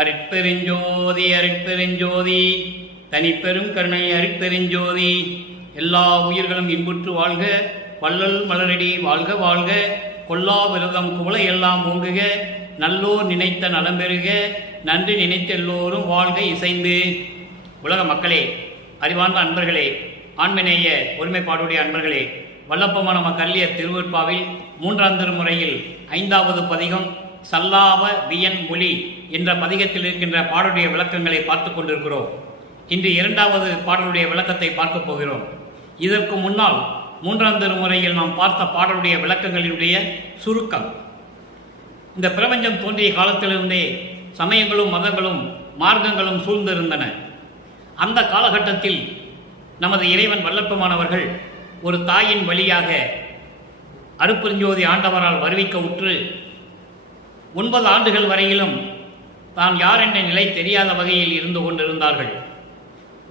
அருட்பெருஞ்சோதி அருட்பெருஞ்சோதி தனிப்பெரும் கருணை அருட்பெருஞ்சோதி. எல்லா உயிர்களும் இன்புற்று வாழ்க, வள்ளல் மலரடி வாழ்க வாழ்க, கொல்லா விரதம் குவளை எல்லாம் ஓங்குக, நல்லோர் நினைத்த நலம் பெறுக, நன்றி நினைத்த எல்லோரும் வாழ்க இசைந்து. உலக மக்களே, அறிவார்ந்த அன்பர்களே, ஆண்மநேய ஒருமைப்பாடுடைய அன்பர்களே, வல்லப்பமான கல்லிய திருவருட்பாவில் 3ஆம் திருமுறையில் 5வது பதிகம் சல்லாவ வியன் மொழி என்ற பதிகத்தில் இருக்கின்ற பாடலுடைய விளக்கங்களை பார்த்து கொண்டிருக்கிறோம். இன்று 2வது பாடலுடைய விளக்கத்தை பார்க்க போகிறோம். இதற்கு முன்னால் 3ஆம் திருமுறையில் நாம் பார்த்த பாடலுடைய விளக்கங்களினுடைய சுருக்கம். இந்த பிரபஞ்சம் தோன்றிய காலத்திலிருந்தே சமயங்களும் மதங்களும் மார்க்கங்களும் சூழ்ந்திருந்தன. அந்த காலகட்டத்தில் நமது இறைவன் வல்லப்பமானவர்கள் ஒரு தாயின் வழியாக அருட்பெருஞ்சோதி ஆண்டவரால் வருவிக்க உற்று 9 ஆண்டுகள் வரையிலும் தான் யார் என்ற நிலை தெரியாத வகையில் இருந்து கொண்டிருந்தார்கள்.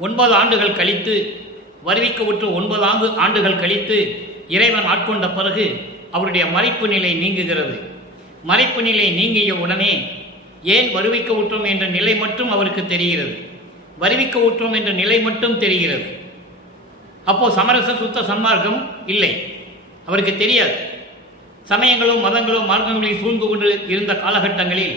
9 ஆண்டுகள் கழித்து, வருவிக்க உற்று 9 ஆண்டுகள் கழித்து இறைவன் ஆட்கொண்ட பிறகு அவருடைய மறைப்பு நிலை நீங்குகிறது. மறைப்பு நிலை நீங்கிய உடனே ஏன் வருவிக்க உற்றோம் என்ற நிலை மட்டும் அவருக்கு தெரிகிறது. வருவிக்க உற்றோம் என்ற நிலை மட்டும் தெரிகிறது. அப்போ சமரச சுத்த சன்மார்க்கம் இல்லை, அவருக்கு தெரியாது. சமயங்களும் மதங்களும் மார்க்கங்களையும் சூழ்ந்து கொண்டு இருந்த காலகட்டங்களில்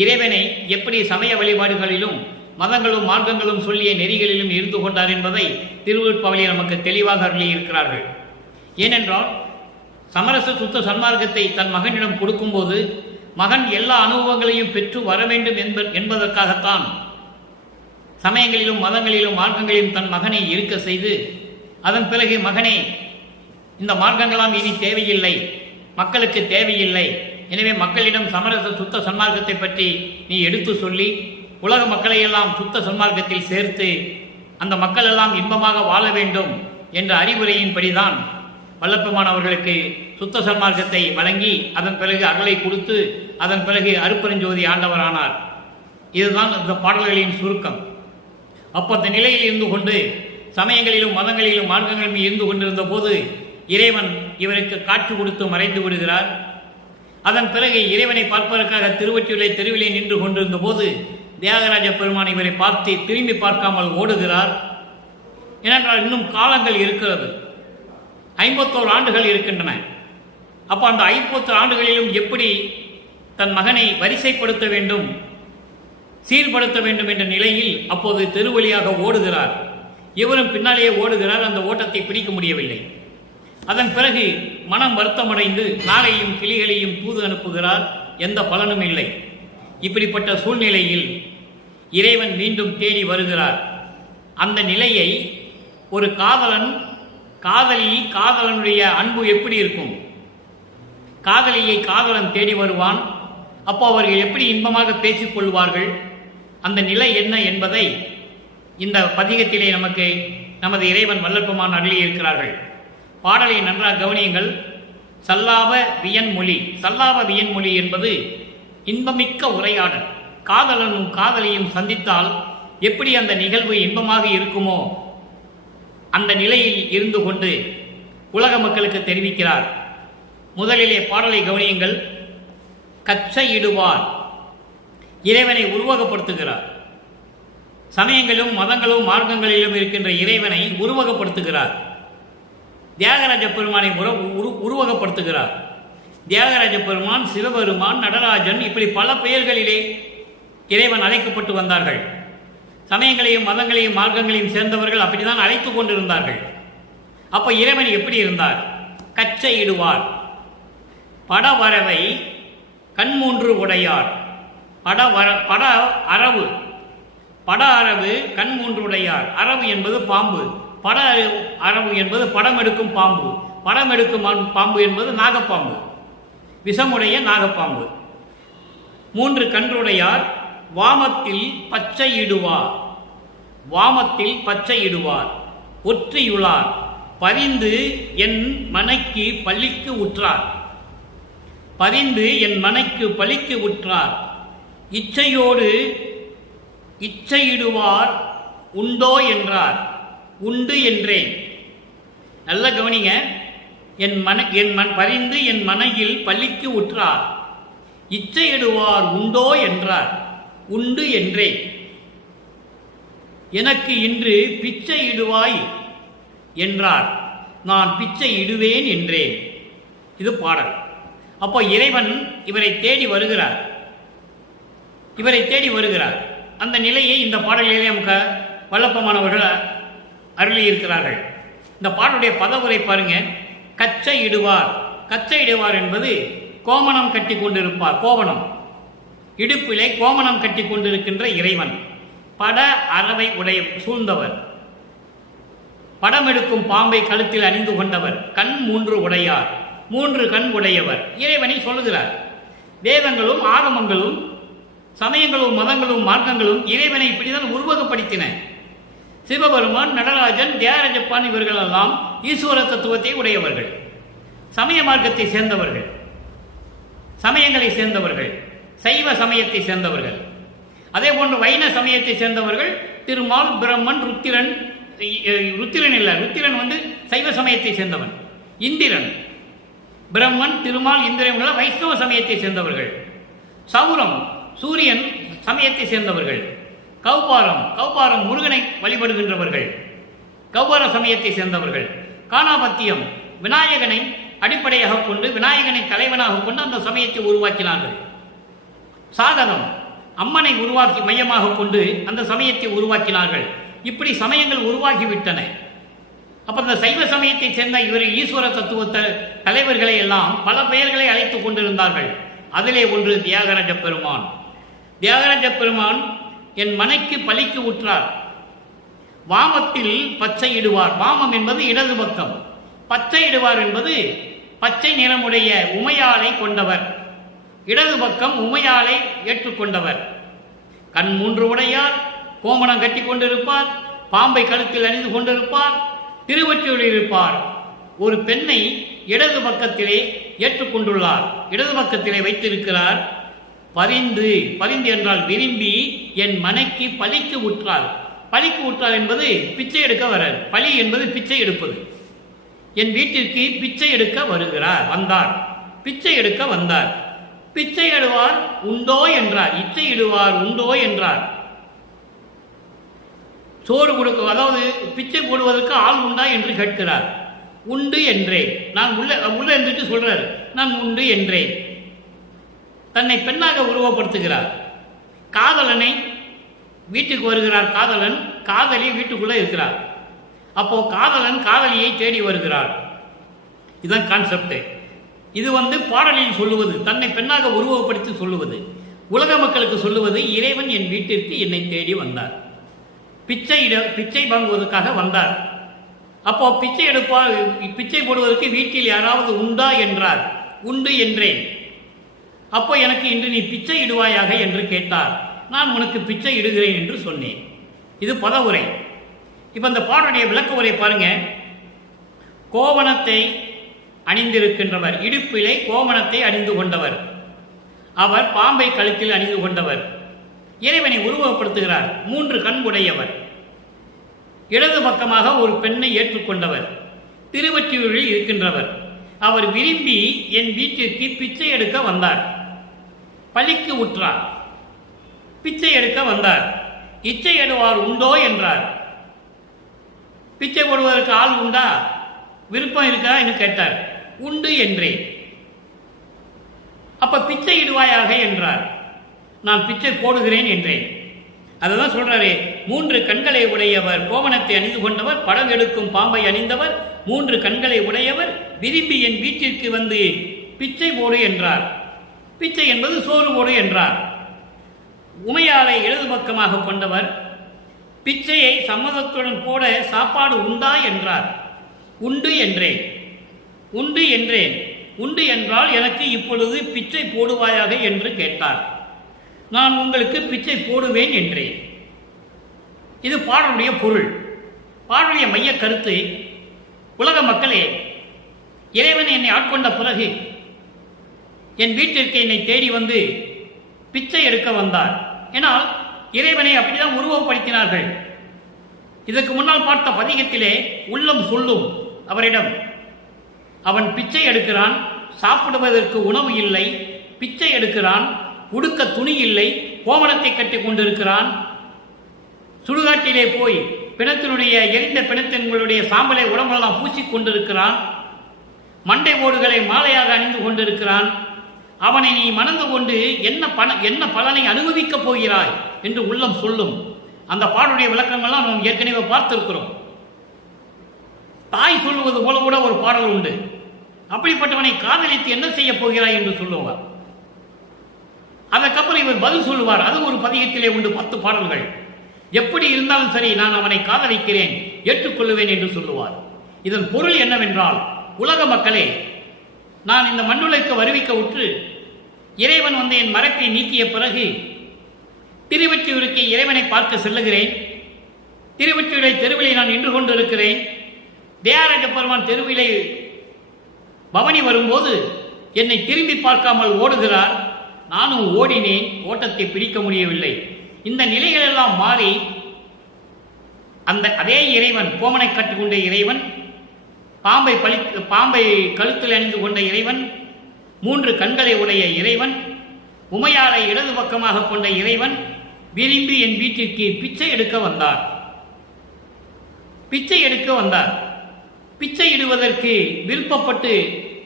இறைவனை எப்படி சமய வழிபாடுகளிலும் மதங்களும் மார்க்கங்களும் சொல்லிய நெறிகளிலும் இருந்து கொண்டார் என்பதை திருவருட்பாவிலே நமக்கு தெளிவாக அருளியிருக்கிறார்கள். ஏனென்றால் சமரச சுத்த சன்மார்க்கத்தை தன் மகனிடம் கொடுக்கும்போது மகன் எல்லா அனுபவங்களையும் பெற்று வர வேண்டும் என்பதற்காகத்தான் சமயங்களிலும் மதங்களிலும் மார்க்கங்களிலும் தன் மகனை இருக்க செய்து, அதன் பிறகு மகனே, இந்த மார்க்கங்களாம் இனி தேவையில்லை, மக்களுக்கு தேவையில்லை, எனவே மக்களிடம் சமரச சுத்த சன்மார்க்கத்தை பற்றி நீ எடுத்து சொல்லி உலக மக்களை எல்லாம் சுத்த சன்மார்க்கத்தில் சேர்த்து அந்த மக்கள் எல்லாம் இன்பமாக வாழ வேண்டும் என்ற அறிவுரையின்படிதான் வல்லப்பமானவர்களுக்கு சுத்த சன்மார்க்கத்தை வழங்கி அதன் பிறகு அருளை கொடுத்து அதன் பிறகு அருட்பெருஞ்சோதி ஆண்டவரானார். இதுதான் இந்த பாடல்களின் சுருக்கம். அப்போ அந்த நிலையில் இருந்து கொண்டு சமயங்களிலும் மதங்களிலும் மார்க்கங்களிலும் இருந்து கொண்டிருந்த போது இறைவன் இவருக்கு காட்சி கொடுத்து மறைந்து விடுகிறார். அதன் பிறகு இறைவனை பார்ப்பதற்காக திருவொற்றியூரை தெருவிலே நின்று கொண்டிருந்த போது தியாகராஜ பெருமான் இவரை பார்த்து திரும்பி பார்க்காமல் ஓடுகிறார். ஏனென்றால் இன்னும் காலங்கள் இருக்கிறது, 51 ஆண்டுகள் இருக்கின்றன. அப்போ அந்த 51 ஆண்டுகளிலும் எப்படி தன் மகனை வரிசைப்படுத்த வேண்டும், சீர்படுத்த வேண்டும் என்ற நிலையில் அப்போது தெருவழியாக ஓடுகிறார். இவரும் பின்னாலேயே ஓடுகிறார். அந்த ஓட்டத்தை பிடிக்க முடியவில்லை. அதன் பிறகு மனம் வருத்தமடைந்து நாளையும் கிளிகளையும் தூது அனுப்புகிறார். எந்த பலனும் இல்லை. இப்படிப்பட்ட சூழ்நிலையில் இறைவன் மீண்டும் தேடி வருகிறார். அந்த நிலையை ஒரு காதலனுடைய அன்பு எப்படி இருக்கும்? காதலியை காதலன் தேடி வருவான். அப்போ அவர்கள் எப்படி இன்பமாக பேசிக் கொள்வார்கள்? அந்த நிலை என்ன என்பதை இந்த பதிகத்திலே நமக்கு நமது இறைவன் வல்லப்பமான் அருளி இருக்கிறார்கள். பாடலை நன்றாக கவனியுங்கள். சல்லாவ வியன்மொழி. சல்லாவ வியன்மொழி என்பது இன்பமிக்க உரையாடல். காதலனும் காதலியும் சந்தித்தால் எப்படி அந்த நிகழ்வு இன்பமாக இருக்குமோ அந்த நிலையில் இருந்து கொண்டு உலக மக்களுக்கு தெரிவிக்கிறார். முதலிலே பாடலை கவனியுங்கள். கச்சையிடுவார். இறைவனை உருவகப்படுத்துகிறார். சமயங்களும் மதங்களும் மார்க்கங்களிலும் இருக்கின்ற இறைவனை உருவகப்படுத்துகிறார். தியாகராஜ பெருமானை உருவகப்படுத்துகிறார். தியாகராஜ பெருமான், சிவபெருமான், நடராஜன், இப்படி பல பெயர்களிலே இறைவன் அழைக்கப்பட்டு வந்தார்கள். சமயங்களையும் மதங்களையும் மார்க்கங்களையும் சேர்ந்தவர்கள் அப்படித்தான் அழைத்து கொண்டிருந்தார்கள். அப்ப இறைவன் எப்படி இருந்தார்? கச்சையிடுவார். படவரவை கண்மூன்று உடையார். பட அரவு கண்மூன்று உடையார். அரவு என்பது பாம்பு, பட அரவு என்பது படம் எடுக்கும் பாம்பு, படம் எடுக்கும் பாம்பு என்பது நாகப்பாம்பு, விஷமுடைய நாகப்பாம்பு. 3 கன்றுடையார். வாமத்தில் பச்சையிடுவார். வாமத்தில் பச்சையிடுவார். ஒற்றியுளார். பரிந்து என் மனைக்கு பள்ளிக்கு உற்றார். பரிந்து என் மனைக்கு பள்ளிக்கு உற்றார். இச்சையோடு இச்சையிடுவார் உண்டோ என்றார். உண்டு என்றேன். நல்ல கவனிங்க. பரிந்து என் மனையில் பள்ளிக்கு உற்றார். இச்சையிடுவார் உண்டோ என்றார். உண்டு என்றேன். எனக்கு இன்று பிச்சை இடுவாய் என்றார். நான் பிச்சை இடுவேன் என்றேன். இது பாடல். அப்போ இறைவன் இவரை தேடி வருகிறார். அந்த நிலையை இந்த பாடலிலே நமக்கு வல்லப்பமானவர்கள் அருளியிருக்கிறார்கள். இந்த பாடலுடைய பதவுரை பாருங்க. கச்சை இடுவார். கச்சை இடுவார் என்பது கோமணம் கட்டி கொண்டிருப்பார். கோவணம், இடுப்பிலே கோமணம் கட்டி கொண்டிருக்கின்ற இறைவன். பட அரவை உடைய சூழ்ந்தவர், படம் எடுக்கும் பாம்பை கழுத்தில் அணிந்து கொண்டவர், கண் 3 உடையார், 3 கண் உடையவர் இறைவனை சொல்லுகிறார். வேதங்களும் ஆகமங்களும் சமயங்களும் மதங்களும் மார்க்கங்களும் இறைவனை இப்படிதான் உருவகப்படுத்தின. சிவபெருமான், நடராஜன், தியாகராஜப்பான் இவர்கள் எல்லாம் ஈஸ்வர தத்துவத்தை உடையவர்கள், சமய மார்க்கத்தை சேர்ந்தவர்கள், சமயங்களை சேர்ந்தவர்கள், சைவ சமயத்தை சேர்ந்தவர்கள். அதே போன்று வைண சமயத்தை சேர்ந்தவர்கள் திருமால், பிரம்மன், ருத்திரன் இல்ல, ருத்திரன் சைவ சமயத்தை சேர்ந்தவன். இந்திரன், பிரம்மன், திருமால், இந்திரன் வைஷ்ணவ சமயத்தை சேர்ந்தவர்கள். சௌரம், சூரியன் சமயத்தை சேர்ந்தவர்கள். கௌபாரம் முருகனை வழிபடுகின்றவர்கள், கௌபார சமயத்தை சேர்ந்தவர்கள். காணாபத்தியம் விநாயகனை அடிப்படையாக கொண்டு, விநாயகனை தலைவனாக கொண்டு அந்த சமயத்தை உருவாக்கினார்கள். சாதனம் அம்மனை உருவாக்கி மையமாக கொண்டு அந்த சமயத்தை உருவாக்கினார்கள். இப்படி சமயங்கள் உருவாகிவிட்டன. அப்ப இந்த சைவ சமயத்தை சேர்ந்த இவர் ஈஸ்வர தத்துவ தலைவர்களை எல்லாம் பல பெயர்களை அழைத்துக் கொண்டிருந்தார்கள். அதிலே ஒன்று தியாகராஜ பெருமான். தியாகராஜ பெருமான் என் மனைக்கு பலிக்கு உற்றார். வாமத்தில் பச்சை இடுவார். வாமம் என்பது இடது பக்கம், பச்சை இடுவார் என்பது பச்சை நிறமுடைய உமையாளை கொண்டவர். இடது பக்கம் உமையாளை ஏற்றுக்கொண்டவர். கண் 3 உடையார், கோமணம் கட்டி கொண்டிருப்பார், பாம்பை கழுத்தில் அணிந்து கொண்டிருப்பார், திருவொற்றியூரில் இருப்பார். ஒரு பெண்ணை இடது பக்கத்திலே ஏற்றுக்கொண்டுள்ளார், இடது பக்கத்திலே வைத்திருக்கிறார். பரிந்து என்றால் விரும்பி என் மனைக்கு பலிக்கு உற்றார். பலிக்கு உற்றார் என்பது பிச்சை எடுக்க வரார். பலி என்பது பிச்சை எடுப்பது. என் வீட்டிற்கு பிச்சை எடுக்க வந்தார். பிச்சை எடுக்க வந்தார். பிச்சை இடுவார் உண்டோ என்றார். இச்சை இடுவார் உண்டோ என்றார். சோறு கொடுக்க, அதாவது பிச்சை போடுவதற்கு ஆள் உண்டா என்று கேட்கிறார். உண்டு என்றேன். நான் உள்ள இருந்துட்டு சொல்றார், நான் உண்டு என்றேன். தன்னை பெண்ணாக உருவப்படுத்துகிறார். காதலனை வீட்டுக்கு வருகிறார். காதலன், காதலி வீட்டுக்குள்ள இருக்கிறார். அப்போ காதலன் காதலியை தேடி வருகிறார். இதுதான் கான்செப்ட். இது பாடலில் சொல்லுவது, தன்னை பெண்ணாக உருவப்படுத்தி சொல்லுவது, உலக மக்களுக்கு சொல்லுவது, இறைவன் என் வீட்டிற்கு என்னை தேடி வந்தார், பிச்சை வாங்குவதற்காக வந்தார். அப்போ பிச்சை போடுவதற்கு வீட்டில் யாராவது உண்டா என்றார். உண்டு என்றேன். அப்போ எனக்கு இன்று நீ பிச்சை இடுவாயாக என்று கேட்டார். நான் உனக்கு பிச்சை இடுகிறேன் என்று சொன்னேன். இது பதவுரை. இப்போ இந்த பாடலுடைய விளக்க உரை பாருங்க. கோவணத்தை அணிந்திருக்கின்றவர், இடுப்பிலே கோவணத்தை அணிந்து கொண்டவர், அவர் பாம்பை கழுத்தில் அணிந்து கொண்டவர், இறைவனை உருவகப்படுத்துகிறார். 3 கண் உடையவர், இடது பக்கமாக ஒரு பெண்ணை ஏற்றுக்கொண்டவர், திருவொற்றியூரில் இருக்கின்றவர். அவர் விரும்பி என் வீட்டிற்கு பிச்சை எடுக்க வந்தார். பலிக்கு உற்றார். பிச்சை எடுக்க வந்தார். இச்சை எடுவார் உண்டோ என்றார். பிச்சை போடுவதற்கு ஆள் உண்டா, விருப்பம் இருக்கா என்று கேட்டார். உண்டு என்றேன். அப்ப பிச்சை இடுவாயாக என்றார். நான் பிச்சை போடுகிறேன் என்றேன். அதுதான் சொல்றாரு. 3 கண்களை உடையவர், கோவணத்தை அணிந்து கொண்டவர், படம் எடுக்கும் பாம்பை அணிந்தவர், 3 கண்களை உடையவர், விரும்பி என் வீட்டிற்கு வந்து பிச்சை போடு என்றார். பிச்சை என்பது சோறு போடு என்றார். உமையாளை இடது பக்கமாக கொண்டவர், பிச்சையை சம்மதத்துடன் போட சாப்பாடு உண்டா என்றார். உண்டு என்றேன். உண்டு என்றேன். உண்டு என்றால் எனக்கு இப்பொழுது பிச்சை போடுவாயாக என்று கேட்டார். நான் உங்களுக்கு பிச்சை போடுவேன் என்றேன். இது பாடலுடைய பொருள். பாடலுடைய மைய கருத்து, உலக மக்களே, இறைவன் என்னை ஆட்கொண்ட பிறகு என் வீட்டிற்கு என்னை தேடி வந்து பிச்சை எடுக்க வந்தார். ஏனால் இறைவனை அப்படிதான் உருவப்படுத்தினார்கள். இதற்கு முன்னால் பார்த்த பதிகத்திலே உள்ளம் சொல்லும் அவரிடம், அவன் பிச்சை எடுக்கிறான், சாப்பிடுவதற்கு உணவு இல்லை, பிச்சை எடுக்கிறான், உடுக்க துணி இல்லை, கோமணத்தை கட்டி கொண்டிருக்கிறான். சுடுகாட்டிலே போய் பிணத்தினுடைய எரிந்த பிணத்தினுடைய சாம்பலை உடம்பெல்லாம் பூசிக்கொண்டிருக்கிறான். மண்டை ஓடுகளை மாலையாக அணிந்து கொண்டிருக்கிறான். அவனை நீ மணந்து கொண்டு என்ன பலனை அனுபவிக்கப் போகிறாய் என்று உள்ளம் சொல்லும். அந்த பாடலுடைய விளக்கங்கள்லாம் நாம் ஏற்கனவே பார்த்திருக்கிறோம். தாய் சொல்லுவது போல கூட ஒரு பாடல் உண்டு. அப்படிப்பட்டவனை காதலித்து என்ன செய்ய போகிறாய் என்று சொல்லுவார். அதற்கப்புறம் இவர் பதில் சொல்லுவார். அது ஒரு பதிகத்திலே உண்டு, 10 பாடல்கள். எப்படி இருந்தாலும் சரி, நான் அவனை காதலிக்கிறேன், ஏற்றுக்கொள்ளுவேன் என்று சொல்லுவார். இதன் பொருள் என்னவென்றால், உலக மக்களே, நான் இந்த மண்ணுலகுக்கு வருவிக்க உற்று இறைவன் வந்து என் மரத்தை நீக்கிய பிறகு திருவொற்றியூருக்கு இறைவனை பார்க்க செல்லுகிறேன். திருவொற்றியூரை தெருவிலே நான் நின்று கொண்டிருக்கிறேன். தியாகராஜ பெருமான் தெருவிலே பவனி வரும்போது என்னை திரும்பி பார்க்காமல் ஓடுகிறார். நானும் ஓடினேன், ஓட்டத்தை பிடிக்க முடியவில்லை. இந்த நிலைகள் எல்லாம் மாறி அதே இறைவன், கோமனை கட்டுக்கொண்ட இறைவன், பாம்பை கழுத்தில் அணிந்து கொண்ட இறைவன், 3 கண்களை உடைய இறைவன், உமையாளை இடது பக்கமாக கொண்ட இறைவன் விரும்பி என் வீட்டிற்கு பிச்சை எடுக்க வந்தார். பிச்சை இடுவதற்கு விருப்பப்பட்டு,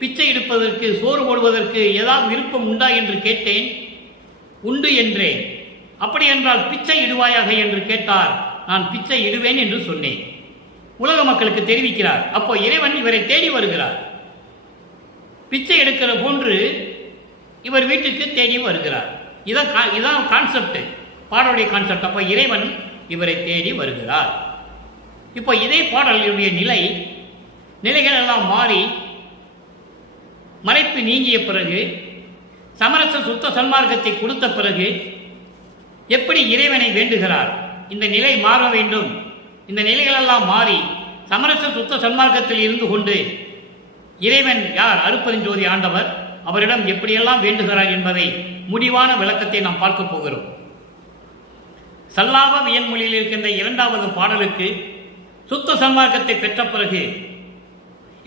பிச்சை எடுப்பதற்கு, சோறு போடுவதற்கு ஏதாவது விருப்பம் உண்டா என்று கேட்டேன். உண்டு என்றேன். அப்படி என்றால் பிச்சை இடுவாயாக என்று கேட்டார். நான் பிச்சை இடுவேன் என்று சொன்னேன். உலக மக்களுக்கு தெரிவிக்கிறார். அப்போ இறைவன் இவரை தேடி வருகிறார். பிச்சை எடுக்கிற போன்று இவர் வீட்டுக்கு தேடி வருகிறார். இதான் கான்செப்ட், பாடலுடைய கான்செப்ட். அப்போ இறைவன் இவரை தேடி வருகிறார். இப்போ இதே பாடலுடைய நிலைகள் எல்லாம் மாறி மறைப்பு நீங்கிய பிறகு, சமரச சுத்த சன்மார்க்கத்தை கொடுத்த பிறகு எப்படி இறைவனை வேண்டுகிறார். இந்த நிலை மாற வேண்டும். இந்த நிலைகளெல்லாம் மாறி சமரச சுத்த சன்மார்க்கத்தில் இருந்து கொண்டு இறைவன் யார், அருட்பெருஞ்சோதி ஆண்டவர், அவரிடம் எப்படியெல்லாம் வேண்டுகிறார் என்பதை முடிவான விளக்கத்தை நாம் பார்க்க போகிறோம். சல்லாப வியன்மொழியில் இருக்கின்ற 2வது பாடலுக்கு சுத்த சன்மார்க்கத்தை பெற்ற பிறகு,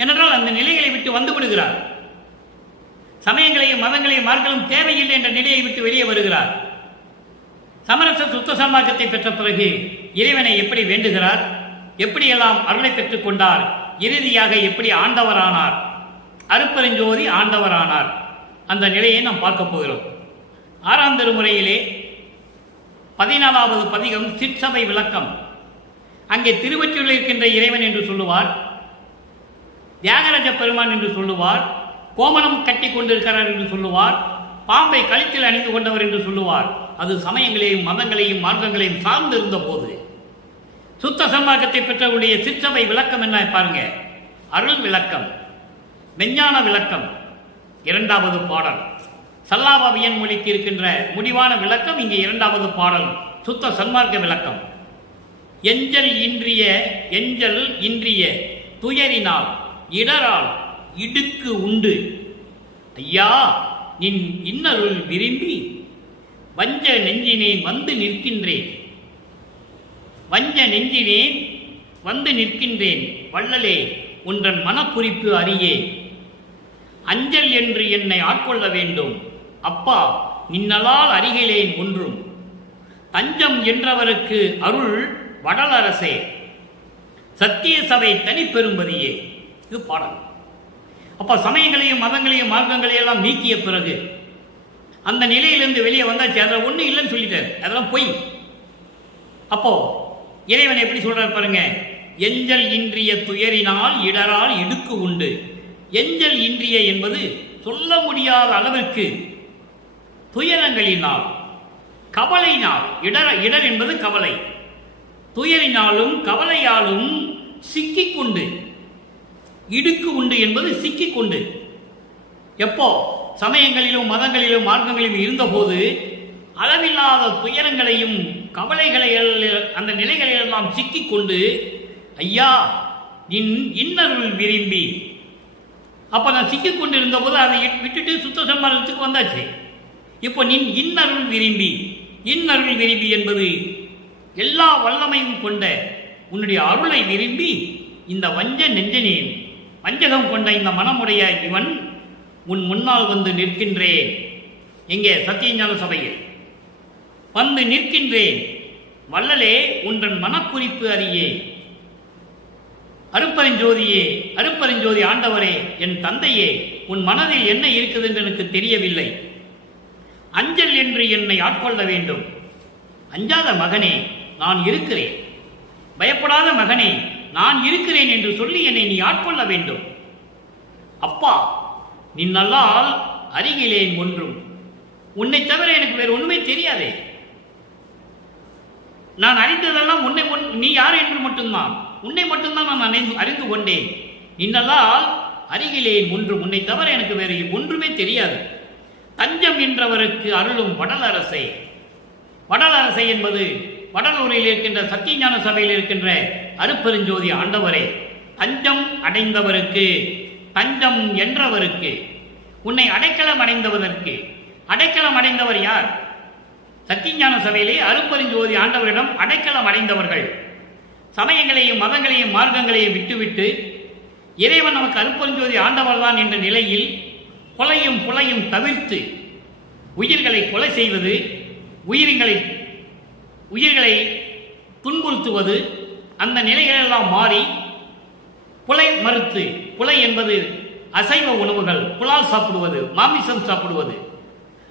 ஏனென்றால் அந்த நிலைகளை விட்டு வந்து விடுகிறார். சமயங்களையும் மதங்களையும் மார்களும் தேவையில்லை என்ற நிலையை விட்டு வெளியே வருகிறார். சமரச சுத்த சன்மார்க்கத்தை பெற்ற பிறகு இறைவனை எப்படி வேண்டுகிறார், எப்படியெல்லாம் அருளை பெற்றுக் கொண்டார், இறுதியாக எப்படி ஆண்டவரானார், அருட்பெருஞ்சோதி ஆண்டவரானார், அந்த நிலையை நாம் பார்க்க போகிறோம். 6ஆம் திருமுறையிலே 14வது பதிகம் சிற்சபை விளக்கம். அங்கே திருவொற்றியூரில் இருக்கின்ற இறைவன் என்று சொல்லுவார், தியாகராஜ பெருமான் என்று சொல்லுவார், கோமணம் கட்டி கொண்டிருக்கிறார் என்று சொல்லுவார், பாம்பை கழுத்தில் அணிந்து கொண்டவர் என்று சொல்லுவார். அது சமயங்களையும் மதங்களையும் மார்க்கங்களையும் சார்ந்து இருந்த போது சுத்த சன்மார்க்கத்தை பெற்றவருடைய சிற்சபை விளக்கம் என்ன பாருங்க. அருள் விளக்கம், மெஞ்ஞான விளக்கம், 2வது பாடல். சல்லாப வியன்மொழிக்கு இருக்கின்ற முடிவான விளக்கம் இங்கே 2வது பாடல், சுத்த சன்மார்க்க விளக்கம். எஞ்சல் இன்றிய துயரினால் இடரால் இடுக்கு உண்டு. ஐயா, நின் இன்னருள் விரும்பி வஞ்ச நெஞ்சினேன் வந்து நிற்கின்றேன். வள்ளலே, உன்றன் மனக்குறிப்பு அறியே. அஞ்சல் என்று என்னை ஆட்கொள்ள வேண்டும். அப்பா, நின்னலால் அறிகிலேன் ஒன்றும். தஞ்சம் என்றவருக்கு அருள் வடலரசே, சத்திய சபை தனிப்பெரும்பதியே. இது பாடல். அப்ப சமயங்களையும் மதங்களையும் மார்க்கங்களையும் எல்லாம் நீக்கிய பிறகு அந்த நிலையிலிருந்து வெளியே வந்தாச்சு. அதில் ஒன்றும் இல்லைன்னு சொல்லிட்டார், அதெல்லாம் பொய். அப்போ இறைவன் எப்படி சொல்றார் பாருங்க. எஞ்சல் இன்றிய துயரினால் இடரால் இடுக்கு உண்டு. எஞ்சல் இன்றிய என்பது சொல்ல முடியாத அளவிற்கு துயரங்களினால், கவலையினால், இடர் என்பது கவலை, துயரினாலும் கவலையாலும் சிக்கிக்கொண்டு, இடுக்கு உண்டு என்பது சிக்கிக்கொண்டு. எப்போ சமயங்களிலும் மதங்களிலும் மார்க்கங்களிலும் இருந்தபோது அளவில்லாத துயரங்களையும் கவலைகளையும் அந்த நிலைகளெல்லாம் சிக்கிக்கொண்டு, ஐயா, நின் இன்னருள் விரும்பி. அப்ப நான் சிக்கிக்கொண்டு இருந்த போது அதை விட்டுட்டு சுத்த சன்மார்க்கத்துக்கு வந்தாச்சு. இப்போ நின் இன்னருள் விரும்பி. இன்னருள் விரும்பி என்பது எல்லா வல்லமையும் கொண்ட உன்னுடைய அருளை விரும்பி இந்த வஞ்ச நெஞ்சனேன், வஞ்சகம் கொண்ட இந்த மனமுடைய இவன் உன் முன்னால் வந்து நிற்கின்றேன். எங்கே? சத்தியஞான சபையில். வந்து நிற்கின்றேன். வள்ளலே உன்றன் மனக்குறிப்பு அறியே. அருட்பெருஞ்சோதியே, அருட்பெருஞ்சோதி ஆண்டவரே, என் தந்தையே, உன் மனதில் என்ன இருக்குது என்று எனக்கு தெரியவில்லை. அஞ்சல் என்று என்னை ஆட்கொள்ள வேண்டும். அஞ்சாத மகனே, நான் இருக்கிறேன். பயப்படாத மகனே, நான் இருக்கிறேன் என்று சொல்லி என்னை நீ ஆட்கொள்ள வேண்டும். அப்பா, நீ நல்லால் அருகிலேன் ஒன்றும். உன்னை தவிர எனக்கு வேறு ஒன்றுமே தெரியாதே. நான் அறிந்ததெல்லாம் நீ யார் என்று மட்டும்தான், உன்னை மட்டும்தான் நான் அறிந்து கொண்டேன். நின்னலால் அருகிலேன் ஒன்றும். உன்னை தவிர எனக்கு வேறு ஒன்றுமே தெரியாது. தஞ்சம் என்றவருக்கு அருளும் வடல் அரசை. வடல் அரசை என்பது வடலூரில் இருக்கின்ற சத்தியஞான சபையில் இருக்கின்ற அருட்பெருஞ்சோதி ஆண்டவரே, தஞ்சம் அடைந்தவருக்கு, தஞ்சம் என்றவருக்கு, உன்னை அடைக்கலம் அடைந்தவதற்கு. அடைக்கலம் அடைந்தவர் யார்? சத்தியஞான சபையிலே அருட்பெருஞ்சோதி ஆண்டவரிடம் அடைக்கலம் அடைந்தவர்கள். சமயங்களையும் மதங்களையும் மார்க்கங்களையும் விட்டுவிட்டு இறைவன் நமக்கு அருட்பெருஞ்சோதி ஆண்டவர் தான் என்ற நிலையில் கொலையும் புலையும் தவிர்த்து உயிர்களை கொலை செய்வது, உயிர்களை துன்புறுத்துவது, அந்த நிலைகளெல்லாம் மாறி புலை மறுத்து, புலை என்பது அசைவ உணவுகள், புலால் சாப்பிடுவது, மாமிசம் சாப்பிடுவது,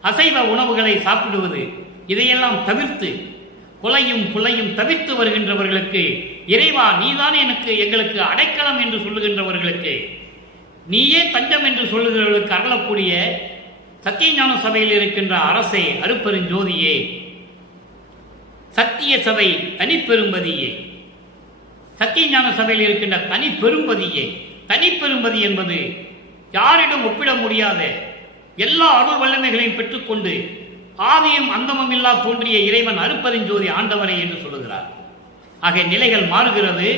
அசைவ உணவுகளை சாப்பிடுவது, இதையெல்லாம் தவிர்த்து கொலையும் புலையும் தவிர்த்து வருகின்றவர்களுக்கு, இறைவா நீதான் எங்களுக்கு அடைக்கலம் என்று சொல்லுகின்றவர்களுக்கு, நீயே தஞ்சம் என்று சொல்லுகிறவர்களுக்கு அருளக்கூடிய சத்தியஞான சபையில் இருக்கின்ற அரசே, அருட்பெருஞ்சோதியே, சத்திய சபை தனிப்பெரும்பதியே, சத்தியஞான சபையில் இருக்கின்ற தனிப்பெரும்பதியே. தனிப்பெரும்பதி என்பது யாரிடம் ஒப்பிட முடியாத எல்லா அருள் வல்லமைகளையும் பெற்றுக்கொண்டு ஆதியும் அந்தமும் இல்லா தோன்றிய இறைவன் அருட்பெருஞ்சோதி ஆண்டவரே என்று சொல்லுகிறார். ஆக நிலைகள் மாறுகிறது.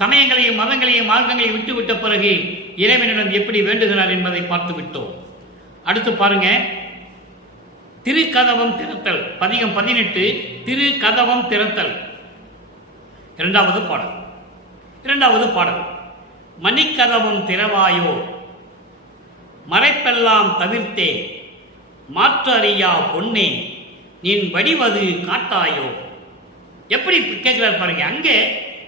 சமயங்களையும் மதங்களையும் மார்க்கங்களையும் விட்டுவிட்ட பிறகு இறைவனிடம் எப்படி வேண்டுகிறார் என்பதை பார்த்து விட்டோம். அடுத்து பாருங்க, திருக்கதவம் திறத்தல், பதிகம் 18, திருக்கதவம் திறத்தல். இரண்டாவது பாடல். மணிக்கதவம் திறவாயோ, மறைப்பெல்லாம் தவிர்த்தே, மாற்று அறியா பொன்னே, நின் வடிவது காட்டாயோ. எப்படி கேட்கிறார் பாருங்க. அங்கே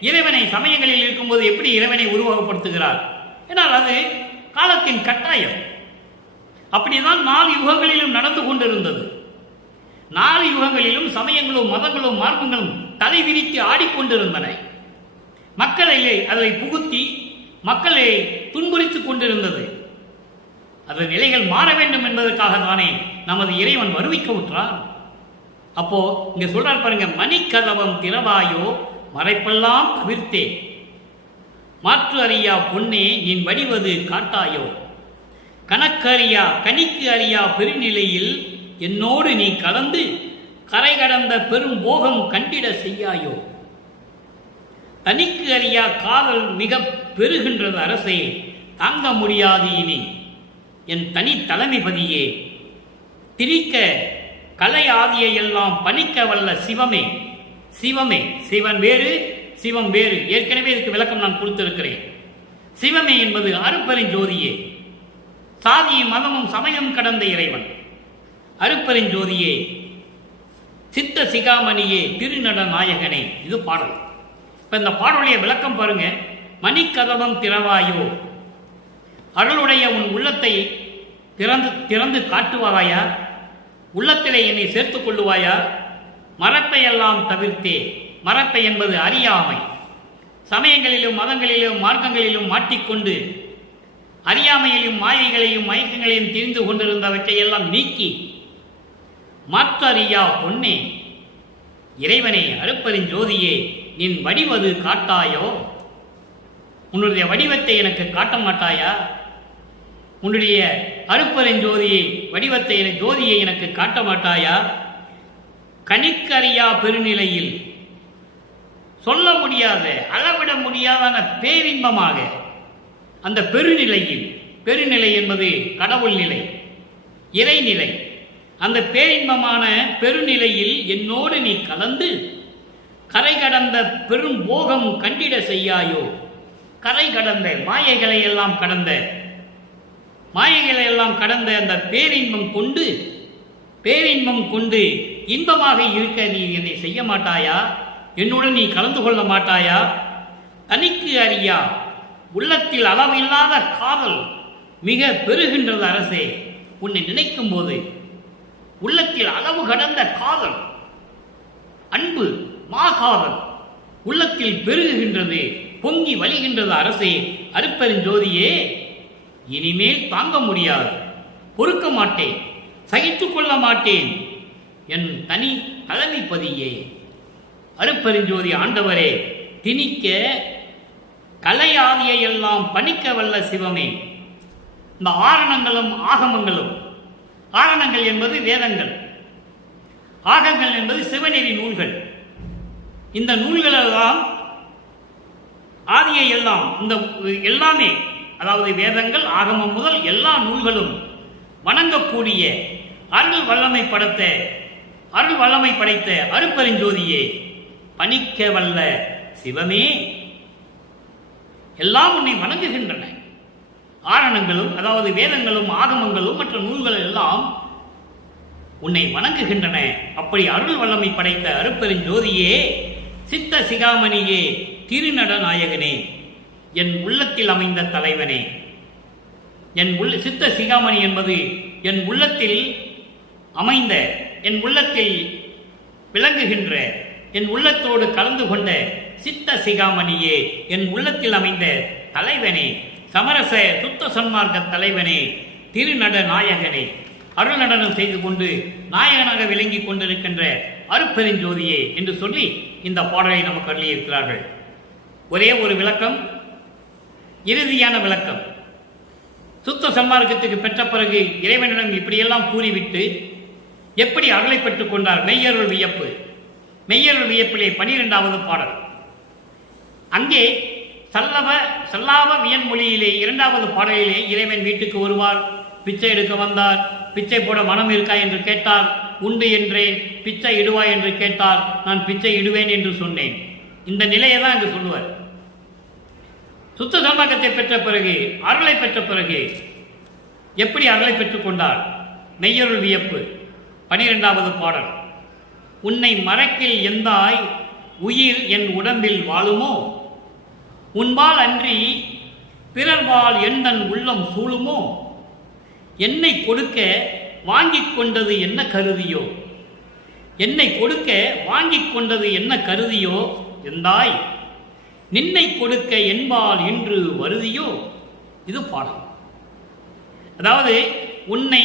இறைவனை சமயங்களில் இருக்கும்போது எப்படி இறைவனை உருவகப்படுத்துகிறார் என்றால் அது காலத்தின் கட்டாயம். அப்படிதான் 4 யுகங்களிலும் நடந்து கொண்டிருந்தது. 4 யுகங்களிலும் சமயங்களும் மதங்களும் மார்க்கங்களும் தலை விரித்து ஆடிக்கொண்டிருந்தன. மக்களை அதை புகுத்தி மக்களை துன்புறுத்திக் கொண்டிருந்தது. அதன் நிலைகள் மாற வேண்டும் என்பதற்காக தானே நமது இறைவன் வருவிக்க விட்டார். அப்போ இங்க சொல்றார் பாருங்க, மணிக்கதவம் திறவாயோ, மறைப்பெல்லாம் தவிர்த்தே, மாற்று அறியா பொன்னே, நின் வடிவது காட்டாயோ. கணக்கறியா கணிக்கு அறியா பெருநிலையில் என்னோடு நீ கலந்து கரை கடந்த பெரும் போகம் கண்டிட செய்யாயோ. தனிக்கு அறியா காதல் மிக பெருகின்றது அரசே, தாங்க முடியாது இனி என் தனி தலைமைபதியே. திரிக்க கலை ஆதியை எல்லாம் பணிக்க வல்ல சிவமே. சிவன் வேறு, சிவம் வேறு. ஏற்கனவே இதுக்கு விளக்கம் நான் கொடுத்திருக்கிறேன். சிவமே என்பது அருட்பெருஞ்சோதியே, சாதியும் மதமும் சமயம் கடந்த இறைவன். அருட்பெருஞ்சோதியே, சித்த சிகாமணியே, திருநட நாயகனே. இது பாடல். இப்ப இந்த பாடலுடைய விளக்கம் பாருங்க. மணிக்கதவம் திறவாயோ, அருளுடைய உன் உள்ளத்தை திறந்து காட்டுவாயா, உள்ளத்திலே என்னை சேர்த்துக் கொள்ளுவாயா. மறப்பையெல்லாம் தவிர்த்தே, மறப்பை என்பது அறியாமை. சமயங்களிலும் மதங்களிலும் மார்க்கங்களிலும் மாட்டிக்கொண்டு அறியாமையையும் மாயைகளையும் மயக்கங்களையும் தெரிந்து கொண்டிருந்தவற்றையெல்லாம் நீக்கி மாற்றறியா பொன்னே, இறைவனை அருட்பெருஞ்சோதியே, நின் வடிவது காட்டாயோ. உன்னுடைய வடிவத்தை எனக்கு காட்ட மாட்டாயா? உன்னுடைய அருட்பெருஞ்சோதியை வடிவத்தை ஜோதியை எனக்கு காட்ட மாட்டாயா? கணிக்கறியா பெருநிலையில், சொல்ல முடியாத அளவிட முடியாத பேரின்பமாக அந்த பெருநிலையில், பெருநிலை என்பது கடவுள் நிலை, இறைநிலை, அந்த பேரின்பமான பெருநிலையில் என்னோடு நீ கலந்து கரை கடந்த பெரும் போகம் கண்டிட செய்யாயோ. கரை கடந்த மாயைகளை எல்லாம் கடந்த அந்த பேரின்பம் கொண்டு இன்பமாக இருக்க நீ என்னை செய்ய மாட்டாயா? என்னுடன் நீ கலந்து கொள்ள மாட்டாயா? தனிக்கு அறியா உள்ளத்தில் அளவில்லாத காதல் மிக பெருகின்றது அரசே. உன்னை நினைக்கும் போது உள்ளத்தில் அளவு கடந்த காதல், அன்பு, மாகாதல் உள்ளத்தில் பெருகுகின்றது, பொங்கி வழிகின்றது அரசே. அருட்பெருஞ்சோதியே, இனிமேல் தாங்க முடியாது, பொறுக்க மாட்டேன், சகித்துக் கொள்ள மாட்டேன் என் தனி தலைமைப்பதியே. அருட்பெருஞ்சோதி ஆண்டவரே, திணிக்க கலையாதியை எல்லாம் பணிக்க வல்ல சிவமே. இந்த ஆரணங்களும் ஆகமங்களும், ஆரணங்கள் என்பது வேதங்கள், ஆகங்கள் என்பது சிவநெறி நூல்கள். இந்த நூல்களெல்லாம் ஆதியை எல்லாம், இந்த எல்லாமே, அதாவது வேதங்கள், ஆகமம் முதல் எல்லா நூல்களும் வணங்கக்கூடிய அருள் வல்லமை படைத்த அருட்பெருஞ்சோதியே, பணிக்க வல்ல சிவமே, எல்லாம் உன்னை வணங்குகின்றன. ஆரணங்களும், அதாவது வேதங்களும் ஆகமங்களும் மற்ற நூல்கள் எல்லாம் உன்னை வணங்குகின்றன. அப்படி அருள் வல்லமை படைத்த அருட்பெருஞ்சோதியே, சித்த சிகாமணியே, திருநட நாயகனே, என் உள்ளத்தில் அமைந்த தலைவனே. சித்த சிகாமணி என்பது என் உள்ளத்தில் அமைந்த, என் உள்ளத்தில் விளங்குகின்ற, என் உள்ளத்தோடு கலந்து கொண்ட சித்த சிகாமணியே, என் உள்ளத்தில் அமைந்த தலைவனே, சமரச சுத்த சன்மார்க்க தலைவனே, திருநட நாயகனே, அருள் நடனம் செய்து கொண்டு நாயகனாக விளங்கி கொண்டிருக்கின்ற அருட்பெருஞ்சோதியே என்று சொல்லி இந்த பாடலை நமக்கு அருளியிருக்கிறார்கள். ஒரே ஒரு விளக்கம், இறுதியான விளக்கம். சுத்த சன்மார்க்கத்துக்கு பெற்ற பிறகு இறைவனிடம் இப்படியெல்லாம் கூறிவிட்டு எப்படி அருளை பெற்றுக் கொண்டார்? மெய்யருள் வியப்பு. மெய்யருள் வியப்பிலே 12வது பாடல். அங்கே சல்லாவ வியன்மொழியிலே 2வது பாடலிலே இறைவன் வீட்டுக்கு வருவார், பிச்சை எடுக்க வந்தார், பிச்சை போட மனம் இருக்கா என்று கேட்டார், உண்டு என்றேன். பிச்சை இடுவாய் என்று கேட்டார், நான் பிச்சை இடுவேன் என்று சொன்னேன். இந்த நிலையை தான் அங்கு சொல்லுவார். சுத்த சன்மார்க்கத்தை பெற்ற பிறகு, அருளை பெற்ற பிறகு எப்படி அருளை பெற்றுக் கொண்டார்? மெய்யருள் வியப்பு 12வது பாடல். உன்னை மறக்கில் எந்தாய் உயிர் என் உடம்பில் வாழுமோ, உன்பால் அன்றி பிறர்பால் எந்தன் உள்ளம் சூழுமோ, என்னை கொடுக்க வாங்கிக் கொண்டது என்ன கருதியோ, என்னை கொடுக்க வாங்கிக் கொண்டது என்ன கருதியோ, எந்தாய் நின்னை கொடுக்க என்பால் இன்று வருதியோ. இது பாடம். அதாவது உன்னை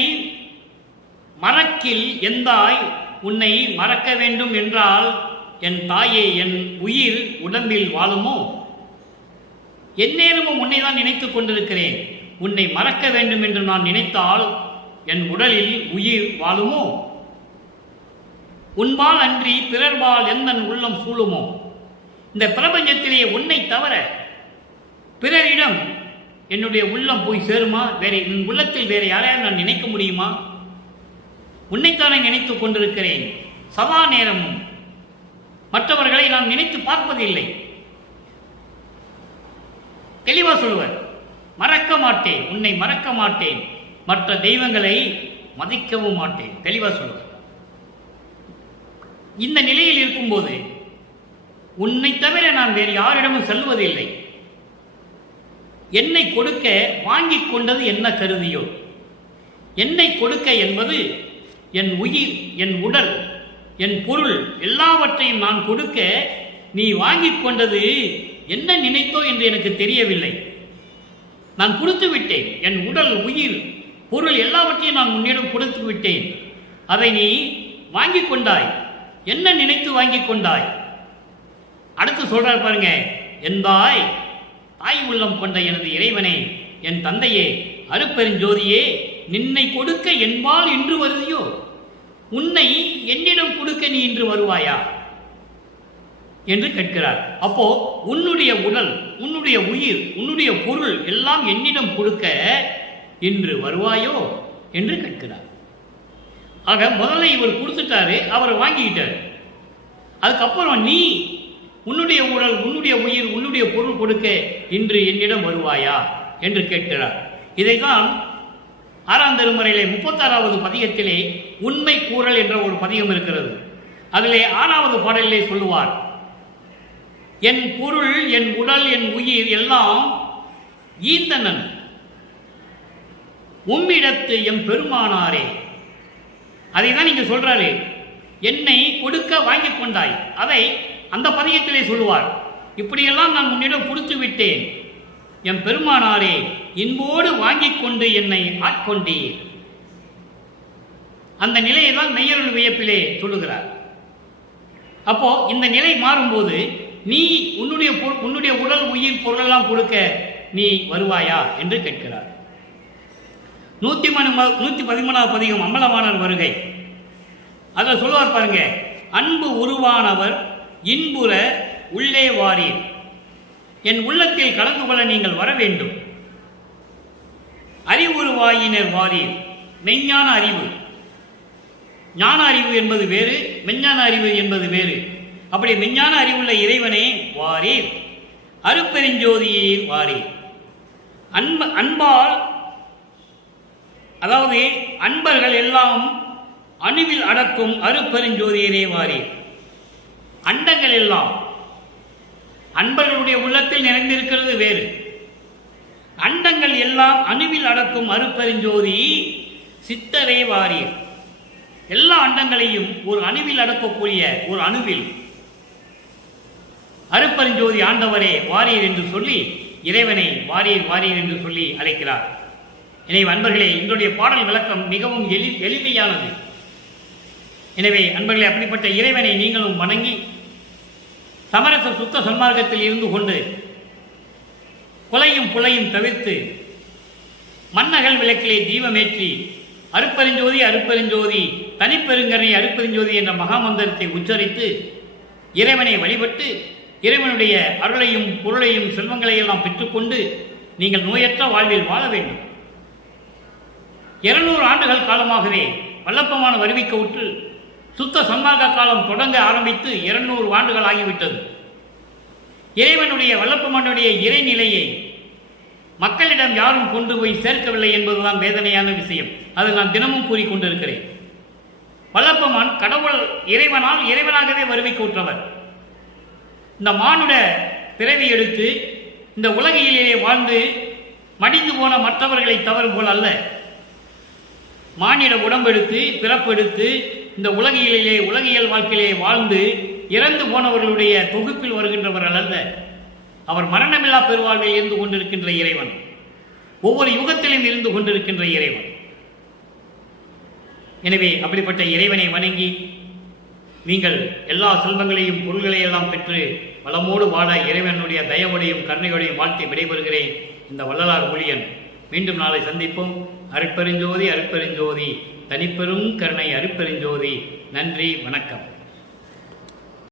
மறக்கில் எந்தாய், உன்னை மறக்க வேண்டும் என்றால் என் தாயே, என் உயிர் உடம்பில் வாழுமோ, எந்நேரமும் உன்னை தான் நினைத்துக் கொண்டிருக்கிறேன். உன்னை மறக்க வேண்டும் என்று நான் நினைத்தால் என் உடலில் உயிர் வாழுமோ, உன்பால் அன்றி பிறர்பால் எந்தன் உள்ளம் சூழுமோ. இந்த பிரபஞ்சத்திலே உன்னை தவிர பிறரிடம் என்னுடைய உள்ளம் போய் சேருமா? வேற என் உள்ளத்தில் வேற யாரையாவது நான் நினைக்க முடியுமா? உன்னைத்தானே நினைத்துக் கொண்டிருக்கிறேன். சதா நேரமும் மற்றவர்களை நான் நினைத்து பார்ப்பதில்லை. தெளிவா சொல்லுவார், மறக்க மாட்டேன், உன்னை மறக்க மாட்டேன், மற்ற தெய்வங்களை மதிக்கவும் மாட்டேன். தெளிவா சொல்லுவார். இந்த நிலையில் இருக்கும்போது உன்னை தவிர நான் வேறு யாரிடமும் செல்வதில்லை. என்னை கொடுக்க வாங்கிக் கொண்டது என்ன கருதியோ. என்னை கொடுக்க என்பது என் உயிர், என் உடல், என் பொருள் எல்லாவற்றையும் நான் கொடுக்க நீ வாங்கிக் கொண்டது என்ன நினைத்தோ என்று எனக்கு தெரியவில்லை. நான் கொடுத்து விட்டேன். என் உடல், உயிர், பொருள் எல்லாவற்றையும் நான் உன்னிடம் கொடுத்து விட்டேன். அதை நீ வாங்கிக் கொண்டாய். என்ன நினைத்து வாங்கிக் கொண்டாய்? அடுத்து சொல்றார் பாருங்க, எந்தாய் தாய் உள்ளம் கொண்ட எனது இறைவனே, என் தந்தையே, அருட்பெருஞ்சோதியே, நின்னை கொடுக்க என்பால் இன்று வருதியோ, உன்னை என்னிடம் கொடுக்க நீ இன்று வருவாயா என்று கேட்கிறார். அப்போ உன்னுடைய உடல், உன்னுடைய உயிர், உன்னுடைய பொருள் எல்லாம் என்னிடம் கொடுக்க இன்று வருவாயோ என்று கேட்கிறார். ஆக முதல்ல இவர் கொடுத்துட்டாரு, அவர் வாங்கிக்கிட்டார். அதுக்கப்புறம் நீ உன்னுடைய உடல், உன்னுடைய உயிர், உன்னுடைய பொருள் கொடுக்க இன்று என்னிடம் வருவாயா என்று கேட்கிறார். இதைதான் 6ஆம் திருமுறையிலே 36வது பதிகத்திலே உண்மை கூறல் என்ற ஒரு பதிகம் இருக்கிறது. அதிலே 6வது பாடலிலே சொல்லுவார், என் பொருள், என் உடல், என் உயிர் எல்லாம் ஈந்தனன் உம்மிடத்து எம் பெருமானாரே. அதை தான் இங்க சொல்றாரு. என்னை கொடுக்க வாங்கி கொண்டாய். அதை அந்த பதிகத்திலே சொல்லுவார். இப்படியெல்லாம் நான் உன்னிடம் கொடுத்து விட்டேன். என் பெருமானாரே, இன்போடு வாங்கிக் கொண்டு என்னை ஆட்கொண்டீர். அந்த நிலையை தான் மெய்யருள் வியப்பிலே சொல்லுகிறார். அப்போ இந்த நிலை மாறும்போது நீ உன்னுடைய உடல், உயிர், பொருளெல்லாம் கொடுக்க நீ வருவாயா என்று கேட்கிறார். 113வது பதிகம் அம்பலவாணர் வருகை. அதில் சொல்லுவார் பாருங்க, அன்பு உருவானவர் இன்புற உள்ளே வாரீர். என் உள்ளத்தில் கலந்து கொள்ள நீங்கள் வர வேண்டும். அறிவுருவாயினர் வாரீர். மெய்ஞான அறிவு, ஞான அறிவு என்பது வேறு, மெஞ்ஞான அறிவு என்பது வேறு. அப்படி மெஞ்ஞான அறிவுள்ள இறைவனே வாரீர். அருப்பெருஞ்சோதியே வாரீர். அன்பால், அதாவது அன்பர்கள் எல்லாம் அணுவில் அடக்கும் அருப்பெருஞ்சோதியரே வாரீர். அண்டங்கள் எல்லாம் அன்பர்களுடைய உள்ளத்தில் நிறைந்திருக்கிறது வேறு. அண்டங்கள் எல்லாம் அணுவில் அடக்கும் அருப்பெருஞ்சோதி சித்தரே வாரீர். எல்லா அண்டங்களையும் ஒரு அணுவில் அடக்கக்கூடிய ஒரு அணுவில் அருப்பெருஞ்சோதி ஆண்டவரே வாரீர் என்று சொல்லி இறைவனை வாரீர் வாரீர் என்று சொல்லி அழைக்கிறார். எனவே அன்பர்களே, எங்களுடைய பாடல் விளக்கம் மிகவும் எளிமையானது. எனவே அன்பர்களே, அப்படிப்பட்ட இறைவனை நீங்களும் வணங்கி சமரச சுத்த சன்மார்க்கத்தில் இருந்து கொண்டு கொலையும் புலையும் தவிர்த்து மன்னகள் விளக்கிலே தீபமேற்றி அருப்பெருஞ்சோதி அருப்பெருஞ்சோதி தனிப்பெருங்கரை அருப்பெருஞ்சோதி என்ற மகாமந்திரத்தை உச்சரித்து இறைவனை வழிபட்டு இறைவனுடைய அருளையும் பொருளையும் செல்வங்களையெல்லாம் பெற்றுக்கொண்டு நீங்கள் நோயற்ற வாழ்வில் வாழ வேண்டும். 200 ஆண்டுகள் காலமாகவே வல்லப்பமான வருவிக்க உற்று சுத்த சன்மார்க்க காலம் தொடங்க ஆரம்பித்து 200 ஆண்டுகள் ஆகிவிட்டது. இறைவனுடைய வல்லப்பமானுடைய இறைநிலையை மக்களிடம் யாரும் கொண்டு போய் சேர்க்கவில்லை என்பதுதான் வேதனையான விஷயம். அதை நான் தினமும் கூறிக்கொண்டிருக்கிறேன். வல்லப்பமான் கடவுள் இறைவனால் இறைவனாகவே வருவிக்க உற்றவர். இந்த மானுட பிறவி எடுத்து இந்த உலகிலே வாழ்ந்து மடிந்து போன மற்றவர்களை தவறு போல் அல்ல, மானிட உடம்பெடுத்து பிறப்பெடுத்து இந்த உலகியல் வாழ்க்கையிலே வாழ்ந்து இறந்து போனவர்களுடைய தொகுப்பில் வருகின்றவர்கள் அல்ல. அவர் மரணமில்லா பெருவாழ்வில் இருந்து கொண்டிருக்கின்ற இறைவன், ஒவ்வொரு யுகத்திலும் இருந்து கொண்டிருக்கின்ற இறைவன். எனவே அப்படிப்பட்ட இறைவனை வணங்கி நீங்கள் எல்லா செல்வங்களையும் பொருள்களையெல்லாம் பெற்று வளமோடு வாழ இறைவனுடைய தயவோடையும் கருணையோடையும் வாழ்த்தி விடைபெறுகிறேன். இந்த வள்ளலார் ஊழியன். மீண்டும் நாளை சந்திப்போம். அருட்பெருஞ்சோதி அருட்பெருஞ்சோதி தனிப்பெரும் கருணை அருட்பெருஞ்சோதி. நன்றி, வணக்கம்.